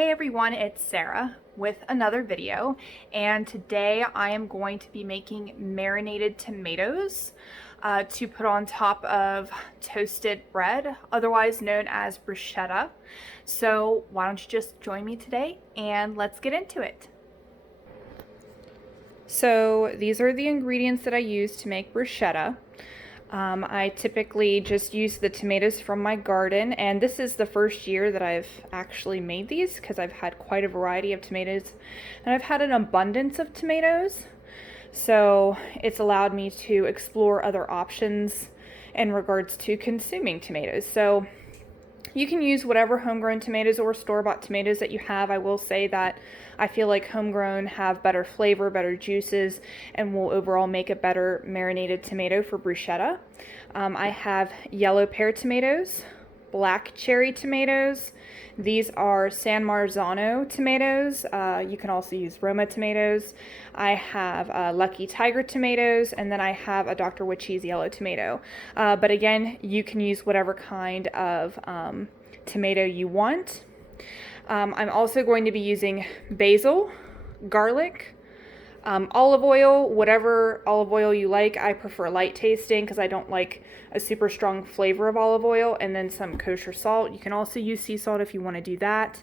Hey everyone, it's Sarah with another video, and today I am going to be making marinated tomatoes to put on top of toasted bread, otherwise known as bruschetta. So why don't you just join me today and let's get into it. So these are the ingredients that I use to make bruschetta. I typically just use the tomatoes from my garden, and this is the first year that I've actually made these because I've had quite a variety of tomatoes and I've had an abundance of tomatoes. So it's allowed me to explore other options in regards to consuming tomatoes. So you can use whatever homegrown tomatoes or store-bought tomatoes that you have. I will say that I feel like homegrown have better flavor, better juices, and will overall make a better marinated tomato for bruschetta. I have yellow pear tomatoes, black cherry tomatoes. These are San Marzano tomatoes. You can also use Roma tomatoes. I have Lucky Tiger tomatoes, and then I have a Dr. Witchy's yellow tomato. But again, you can use whatever kind of tomato you want. I'm also going to be using basil, garlic, olive oil, whatever olive oil you like. I prefer light tasting because I don't like a super strong flavor of olive oil, and then some kosher salt. You can also use sea salt if you want to do that.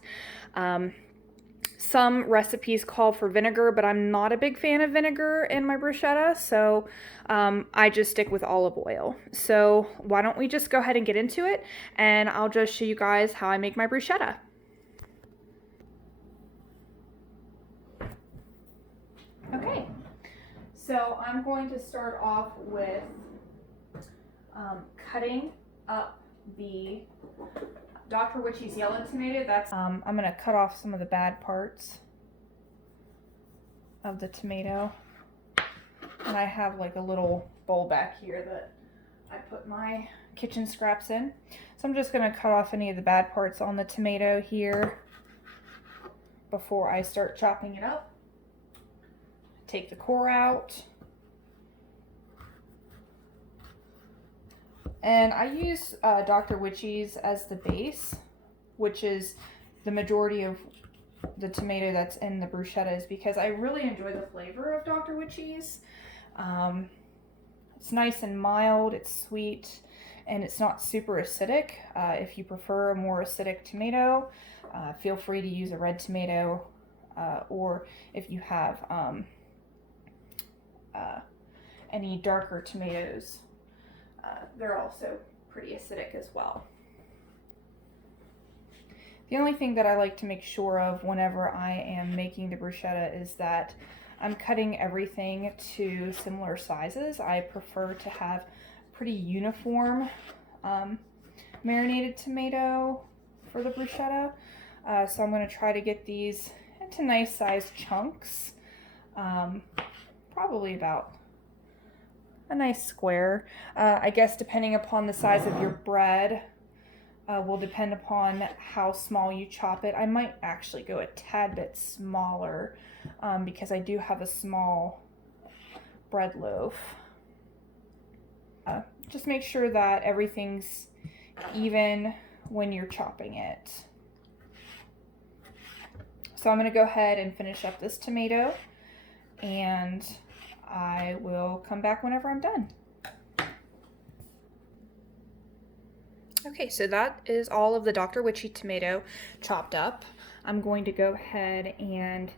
Some recipes call for vinegar, but I'm not a big fan of vinegar in my bruschetta, so I just stick with olive oil. So why don't we just go ahead and get into it, and I'll just show you guys how I make my bruschetta. Okay, so I'm going to start off with cutting up the Dr. Witchy's yellow tomato. That's I'm going to cut off some of the bad parts of the tomato. And I have like a little bowl back here that I put my kitchen scraps in. So I'm just going to cut off any of the bad parts on the tomato here before I start chopping it up. Take the core out. And I use Dr. Witchy's as the base, which is the majority of the tomato that's in the bruschetta, is because I really enjoy the flavor of Dr. Witchy's. It's nice and mild, it's sweet, and it's not super acidic. If you prefer a more acidic tomato, feel free to use a red tomato, or if you have any darker tomatoes, they're also pretty acidic as well. The only thing that I like to make sure of whenever I am making the bruschetta is that I'm cutting everything to similar sizes. I prefer to have pretty uniform marinated tomato for the bruschetta. So I'm going to try to get these into nice sized chunks. Probably about a nice square. I guess depending upon the size of your bread will depend upon how small you chop it. I might actually go a tad bit smaller because I do have a small bread loaf. Just make sure that everything's even when you're chopping it. So I'm going to go ahead and finish up this tomato, and I will come back whenever I'm done. Okay, so that is all of the Dr. Witchy tomato chopped up. I'm going to go ahead and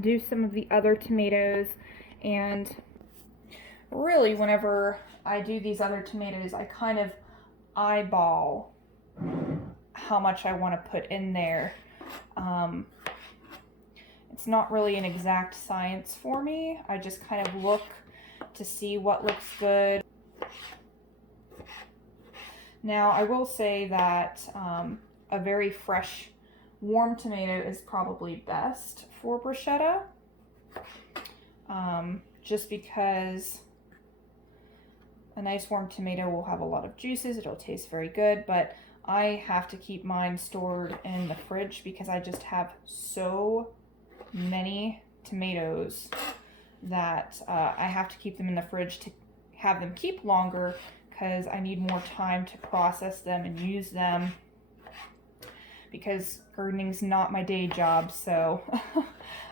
do some of the other tomatoes, and really whenever I do these other tomatoes, I kind of eyeball how much I want to put in there. It's not really an exact science for me. I just kind of look to see what looks good. Now, I will say that a very fresh, warm tomato is probably best for bruschetta, just because a nice warm tomato will have a lot of juices. It'll taste very good, but I have to keep mine stored in the fridge because I just have so many tomatoes that I have to keep them in the fridge to have them keep longer, because I need more time to process them and use them. because gardening's not my day job, so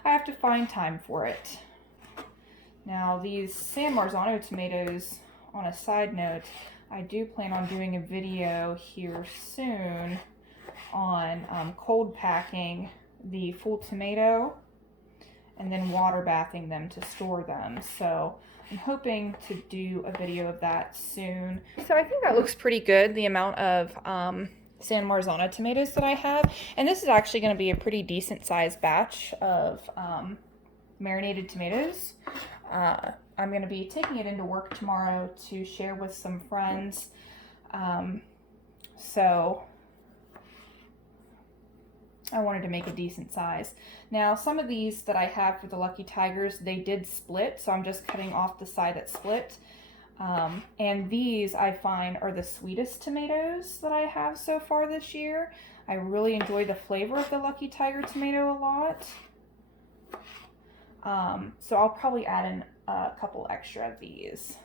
I have to find time for it. Now these San Marzano tomatoes, on a side note, I do plan on doing a video here soon on cold packing the full tomato and then water bathing them to store them. So I'm hoping to do a video of that soon. So I think that looks pretty good, the amount of San Marzano tomatoes that I have. And this is actually going to be a pretty decent sized batch of marinated tomatoes. I'm going to be taking it into work tomorrow to share with some friends. So I wanted to make a decent size. Now, some of these that I have for the Lucky Tigers, they did split, so I'm just cutting off the side that split. And these, I find, are the sweetest tomatoes that I have so far this year. I really enjoy the flavor of the Lucky Tiger tomato a lot. So I'll probably add in a couple extra of these.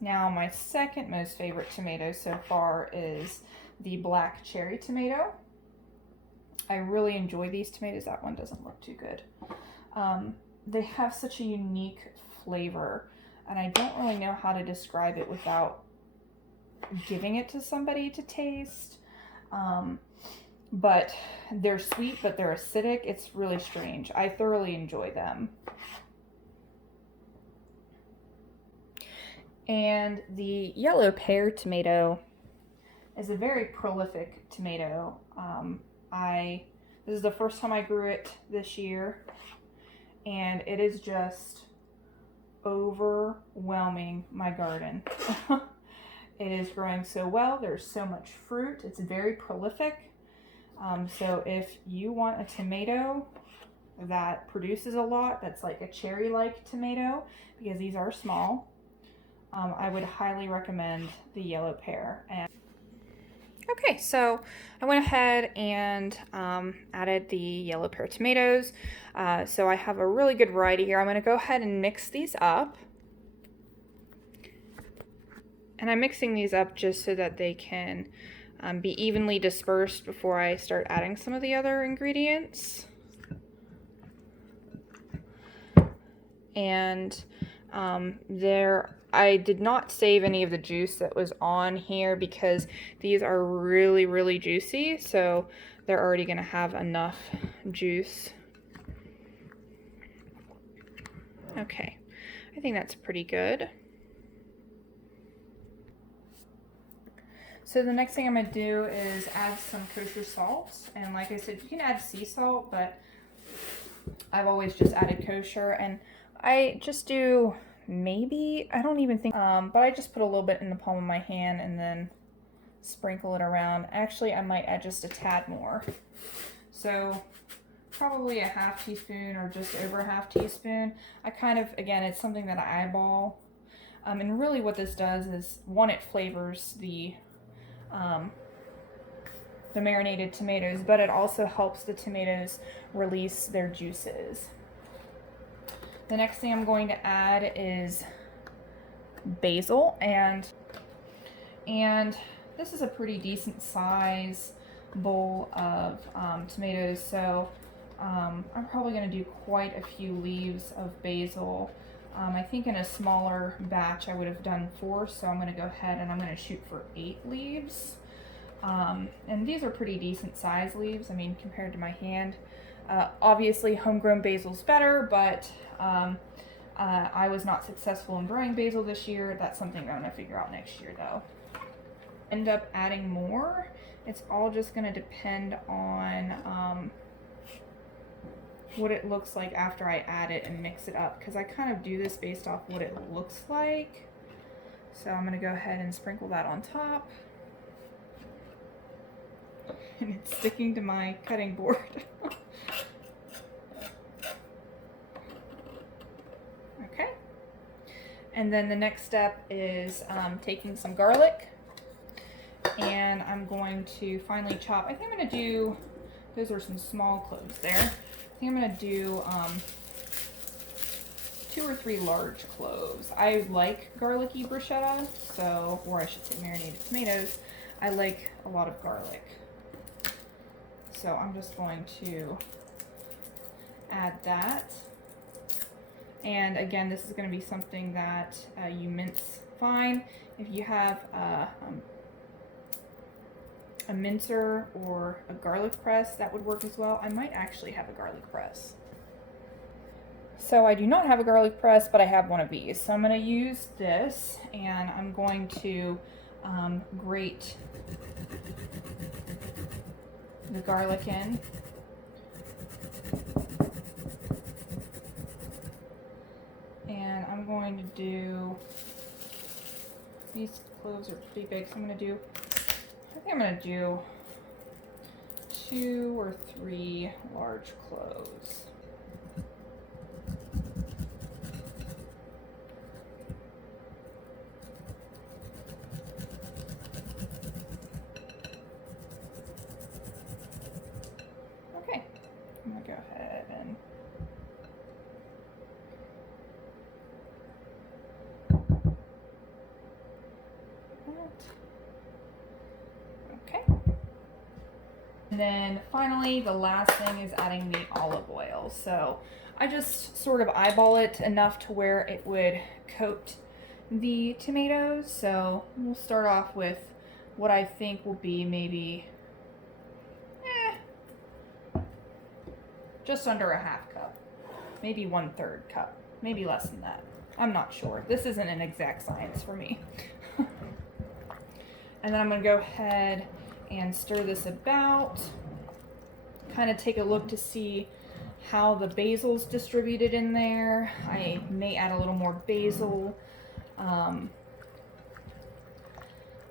Now, my second most favorite tomato so far is the black cherry tomato. I really enjoy these tomatoes. That one doesn't look too good. They have such a unique flavor, and I don't really know how to describe it without giving it to somebody to taste. But they're sweet, but they're acidic. It's really strange. I thoroughly enjoy them. And the yellow pear tomato is a very prolific tomato. This is the first time I grew it this year, and it is just overwhelming my garden. It is growing so well. There's so much fruit. It's very prolific. So if you want a tomato that produces a lot, that's like a cherry-like tomato, because these are small, I would highly recommend the yellow pear. Okay, so I went ahead and added the yellow pear tomatoes. So I have a really good variety here. I'm going to go ahead and mix these up. And I'm mixing these up just so that they can be evenly dispersed before I start adding some of the other ingredients. And I did not save any of the juice that was on here because these are really, really juicy. So they're already going to have enough juice. Okay, I think that's pretty good. So the next thing I'm going to do is add some kosher salt. And like I said, you can add sea salt, but I've always just added kosher. And I just do maybe, I don't even think, but I just put a little bit in the palm of my hand and then sprinkle it around. Actually, I might add just a tad more. So probably a half teaspoon or just over a half teaspoon. I kind of, again, it's something that I eyeball. And really what this does is, one, it flavors the marinated tomatoes, but it also helps the tomatoes release their juices. The next thing I'm going to add is basil, and this is a pretty decent size bowl of tomatoes, so I'm probably going to do quite a few leaves of basil. I think in a smaller batch I would have done 4, so I'm going to go ahead and I'm going to shoot for 8 leaves. And these are pretty decent size leaves, I mean, compared to my hand. Obviously homegrown basil's better, but I was not successful in growing basil this year. That's something I'm going to figure out next year though. End up adding more. It's all just going to depend on what it looks like after I add it and mix it up, because I kind of do this based off what it looks like. So I'm going to go ahead and sprinkle that on top. And it's sticking to my cutting board. Okay. And then the next step is taking some garlic, and I'm going to finely chop. I think I'm going to do, those are some small cloves there. I think I'm going to do 2 or 3 large cloves. I like garlicky bruschetta, so, or I should say marinated tomatoes. I like a lot of garlic. So I'm just going to add that. And again, this is going to be something that you mince fine. If you have a mincer or a garlic press, that would work as well. I might actually have a garlic press. So I do not have a garlic press, but I have one of these. So I'm going to use this, and I'm going to grate the garlic in. And I'm going to do, these cloves are pretty big, so I'm going to do, I think I'm going to do 2 or 3 large cloves. Okay, I'm going to go ahead and okay. And then finally, the last thing is adding the olive oil. So I just sort of eyeball it enough to where it would coat the tomatoes. So we'll start off with what I think will be maybe just under a half cup, maybe 1/3 cup, maybe less than that. I'm not sure. This isn't an exact science for me. And then I'm gonna go ahead and stir this about, kind of take a look to see how the basil's distributed in there. I may add a little more basil.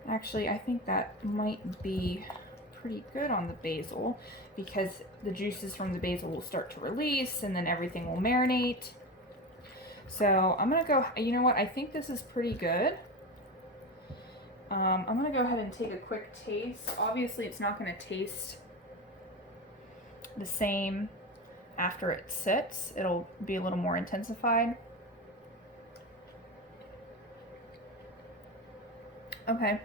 Actually, I think that might be pretty good on the basil because the juices from the basil will start to release and then everything will marinate. So I'm gonna go, you know what, I think this is pretty good. I'm gonna go ahead and take a quick taste. Obviously it's not gonna taste the same after it sits. It'll be a little more intensified. Okay.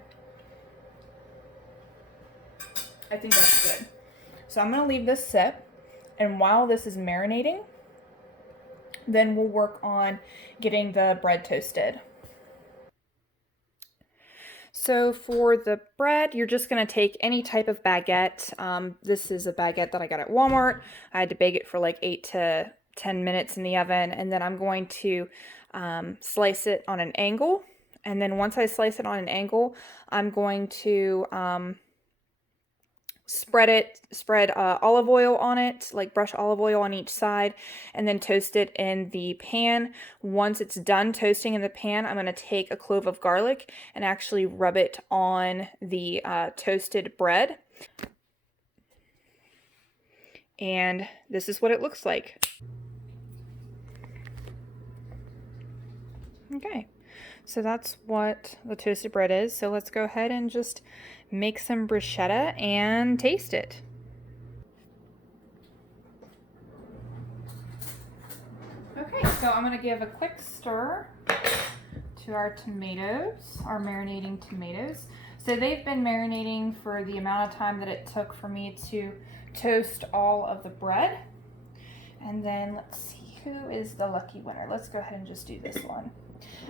I think that's good. So I'm gonna leave this sit, and while this is marinating, then we'll work on getting the bread toasted. So for the bread, you're just going to take any type of baguette. This is a baguette that I got at Walmart. I had to bake it for like 8 to 10 minutes in the oven, and then I'm going to slice it on an angle. And then once I slice it on an angle, I'm going to spread olive oil on it, like brush olive oil on each side, and then toast it in the pan. Once it's done toasting in the pan, I'm going to take a clove of garlic and actually rub it on the toasted bread. And this is what it looks like. Okay, so that's what the toasted bread is. So let's go ahead and just make some bruschetta and taste it. Okay, so I'm going to give a quick stir to our tomatoes, our marinating tomatoes. So they've been marinating for the amount of time that it took for me to toast all of the bread. And then let's see, who is the lucky winner? Let's go ahead and just do this one.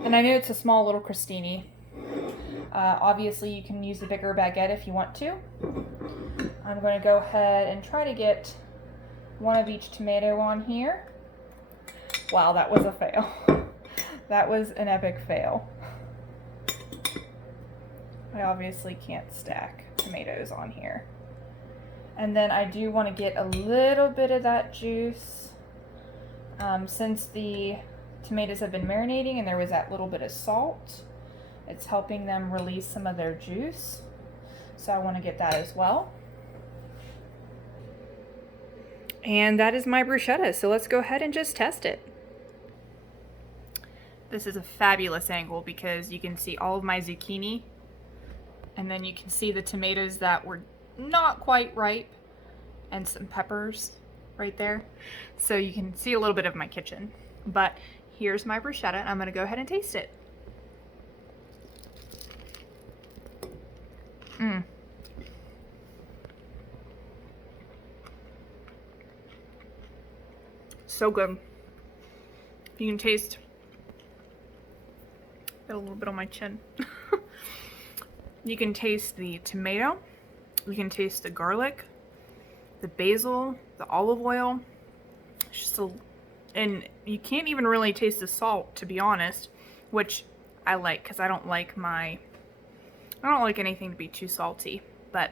And I know it's a small little crostini. Obviously you can use the bigger baguette if you want to. I'm going to go ahead and try to get one of each tomato on here. Wow, that was a fail. That was an epic fail. I obviously can't stack tomatoes on here. And then I do want to get a little bit of that juice. Since the tomatoes have been marinating and there was that little bit of salt, it's helping them release some of their juice. So I want to get that as well. And that is my bruschetta. So let's go ahead and just test it. This is a fabulous angle because you can see all of my zucchini, and then you can see the tomatoes that were not quite ripe, and some peppers right there. So you can see a little bit of my kitchen. But here's my bruschetta, and I'm going to go ahead and taste it. So good. You can taste, got a little bit on my chin. You can taste the tomato, you can taste the garlic, the basil, the olive oil. It's just and you can't even really taste the salt, to be honest, which I like because I don't like anything to be too salty, but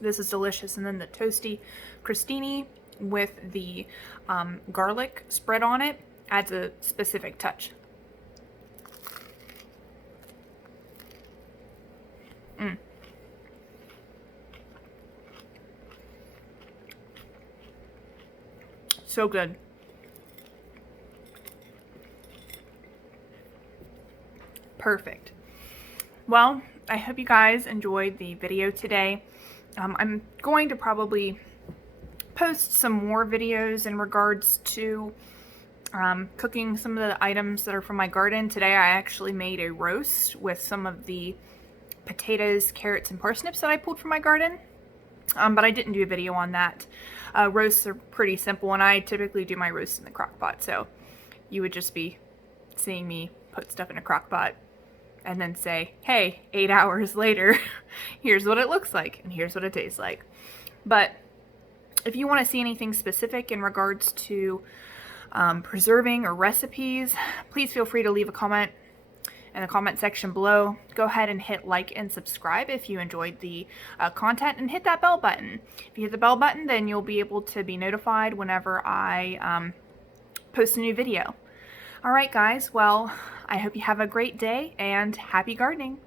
this is delicious. And then the toasty crostini with the garlic spread on it adds a specific touch. So good. Perfect. Well, I hope you guys enjoyed the video today. I'm going to probably post some more videos in regards to cooking some of the items that are from my garden. Today I actually made a roast with some of the potatoes, carrots, and parsnips that I pulled from my garden. But I didn't do a video on that. Roasts are pretty simple, and I typically do my roast in the crock pot, so you would just be seeing me put stuff in a crock pot and then say, hey, 8 hours later, here's what it looks like, and here's what it tastes like. But if you want to see anything specific in regards to preserving or recipes, please feel free to leave a comment in the comment section below. Go ahead and hit like and subscribe if you enjoyed the content, and hit that bell button. If you hit the bell button, then you'll be able to be notified whenever I post a new video. Alright guys, well, I hope you have a great day and happy gardening.